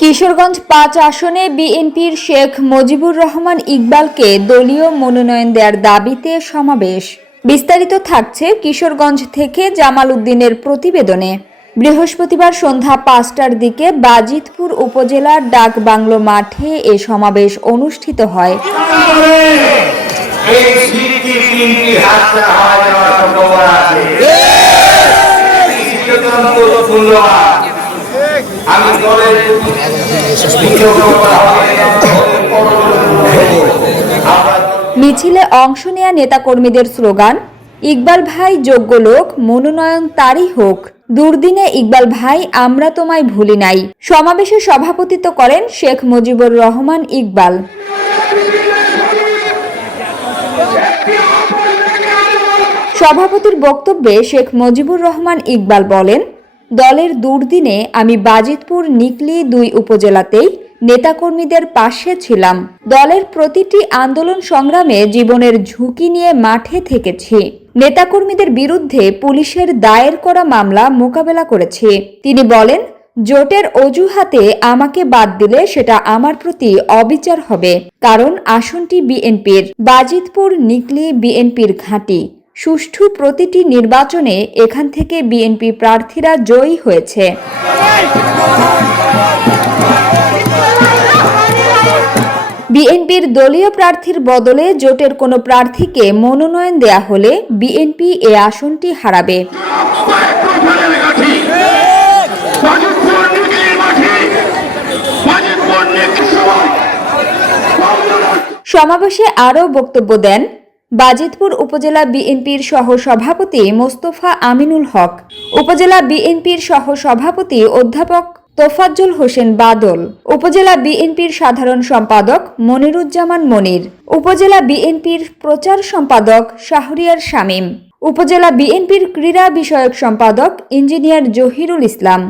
কিশোরগঞ্জ ৫ আসনে বিএনপির শেখ মুজিবুর রহমান ইকবালকে দলীয় মনোনয়ন দেওয়ার দাবিতে সমাবেশ। বিস্তারিত থাকছে কিশোরগঞ্জ থেকে জামাল উদ্দিনের প্রতিবেদনে। বৃহস্পতিবার সন্ধ্যা ৫টার দিকে বাজিতপুর উপজেলার ডাকবাংলো মাঠে এ সমাবেশ অনুষ্ঠিত হয়। মিছিলে অংশ নেয়া নেতাকর্মীদের স্লোগান, ইকবাল ভাই যোগ্য লোক, মনোনয়ন তারই হোক, দুর্দিনে ইকবাল ভাই আমরা তোমায় ভুলি নাই। সমাবেশে সভাপতিত্ব করেন শেখ মুজিবুর রহমান ইকবাল। সভাপতির বক্তব্যে শেখ মুজিবুর রহমান ইকবাল বলেন, দলের দুর্দিনে আমি বাজিতপুর নিকলি ২ উপজেলাতেই নেতাকর্মীদের পাশে ছিলাম। দলের প্রতিটি আন্দোলন সংগ্রামে জীবনের ঝুঁকি নিয়ে মাঠে থেকেছি। নেতাকর্মীদের বিরুদ্ধে পুলিশের দায়ের করা মামলা মোকাবেলা করেছি। তিনি বলেন, জোটের অজুহাতে আমাকে বাদ দিলে সেটা আমার প্রতি অবিচার হবে, কারণ আসনটি বিএনপির। বাজিতপুর নিকলি বিএনপির ঘাঁটি। সুষ্ঠু প্রতিটি নির্বাচনে এখান থেকে বিএনপি প্রার্থীরা জয়ী হয়েছে। বিএনপির দলীয় প্রার্থীর বদলে জোটের কোনো প্রার্থীকে মনোনয়ন দেয়া হলে বিএনপি এ আসনটি হারাবে। সমাবেশে আরও বক্তব্য দেন বাজিতপুর উপজেলা বিএনপির সহ-সভাপতি মোস্তফা আমিনুল হক, উপজেলা বিএনপির সহ-সভাপতি অধ্যাপক তোফাজ্জল হোসেন বাদল, উপজেলা বিএনপির সাধারণ সম্পাদক মনিরুজ্জামান মনির, উপজেলা বিএনপির প্রচার সম্পাদক শাহরিয়ার শামীম, উপজেলা বিএনপির ক্রীড়া বিষয়ক সম্পাদক ইঞ্জিনিয়ার জহিরুল ইসলাম।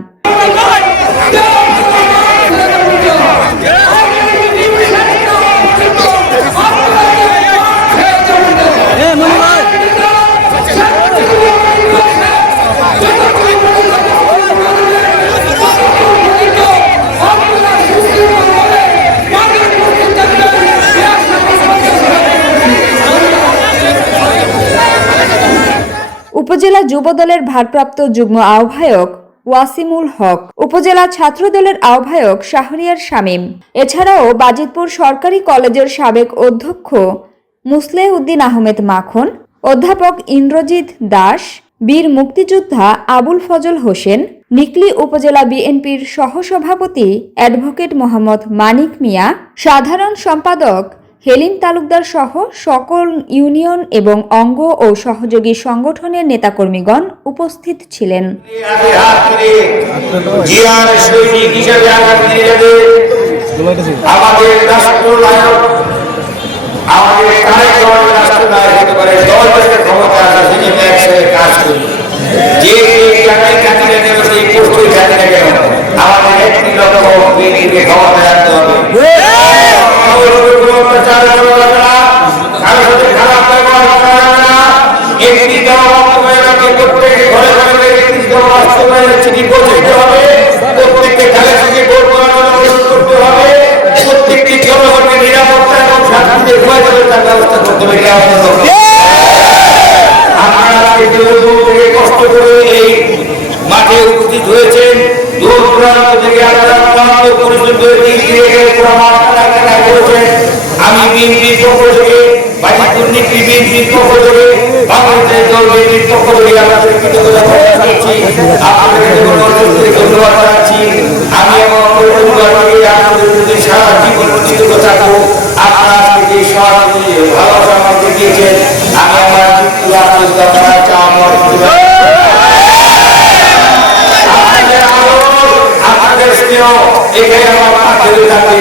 উপজেলা যুবদলের ভারপ্রাপ্ত যুগ্ম আহ্বায়ক ওয়াসিমুল হক, উপজেলা ছাত্রদলের আহ্বায়ক শাহরিয়ার শামীম, এছাড়াও বাজিতপুর সরকারি কলেজের সাবেক অধ্যক্ষ মুসলেহ উদ্দিন আহমেদ মাখন, অধ্যাপক ইন্দ্রজিৎ দাস, বীর মুক্তিযোদ্ধা আবুল ফজল হোসেন, নিকলি উপজেলা বিএনপির সহসভাপতি অ্যাডভোকেট মোহাম্মদ মানিক মিয়া, সাধারণ সম্পাদক হেলিম তালুকদার সহ সকল ইউনিয়ন এবং অঙ্গ ও সহযোগী সংগঠনের নেতাকর্মীগণ উপস্থিত ছিলেন। মাঠে উপস্থিত হয়েছেন, দূর দূরান্ত থেকে আমি বিএনপির পক্ষ থেকে, বাজিতপুর নিকলি বিএনপির পক্ষ থেকে, বাংলাদেশ দল বিএনপির পক্ষ থেকে আপনাদের কৃতজ্ঞতা জানাচ্ছি, আপনাদের ধন্যবাদ জানাচ্ছি। আমি আমার পরিবারকে আপনাদের প্রতি সারা জীবন কৃতজ্ঞ থাকবো। আপনারা যে সহানুভূতি ভালোবাসা আমাকে দিয়েছেন, আমি আমার আপনাদের স্নেহ এখানে আমার পাশে থাকবে।